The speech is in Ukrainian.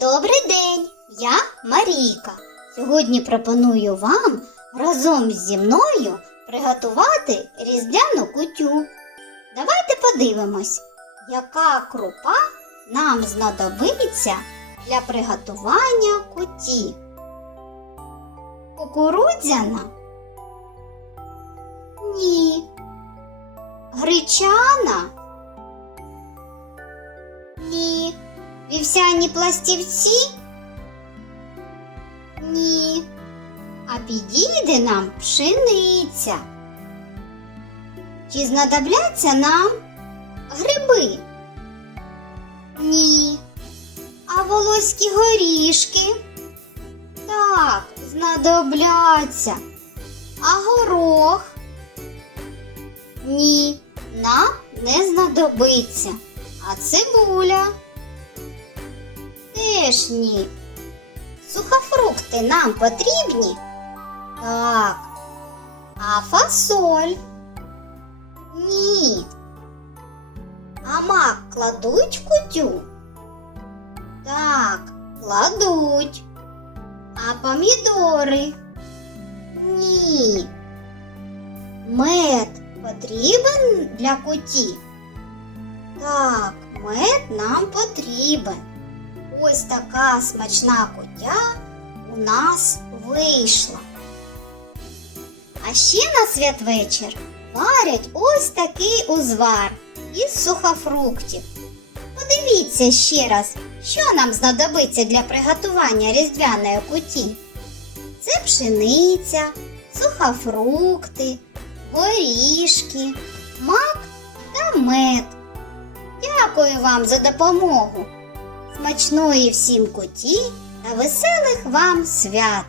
Добрий день, я Марійка. Сьогодні пропоную вам разом зі мною приготувати різдвяну кутю. Давайте подивимось, яка крупа нам знадобиться для приготування куті. Кукурудзяна? Ні. Гречана? Вівсяні пластівці? Ні. А підійде нам пшениця. Чи знадобляться нам гриби? Ні. А волоські горішки? Так, знадобляться. А горох? Ні, нам не знадобиться. А цибуля? Теж ні. Сухофрукти нам потрібні? Так. А фасоль? Ні. А мак кладуть в кутю? Так, кладуть. А помідори? Ні. Мед потрібен для куті? Так, мед нам потрібен. Ось така смачна кутя у нас вийшла. А ще на святвечір варять ось такий узвар із сухофруктів. Подивіться ще раз, що нам знадобиться для приготування різдвяної куті. Це пшениця, сухофрукти, горішки, мак та мед. Дякую вам за допомогу. Смачної всім куті та веселих вам свят!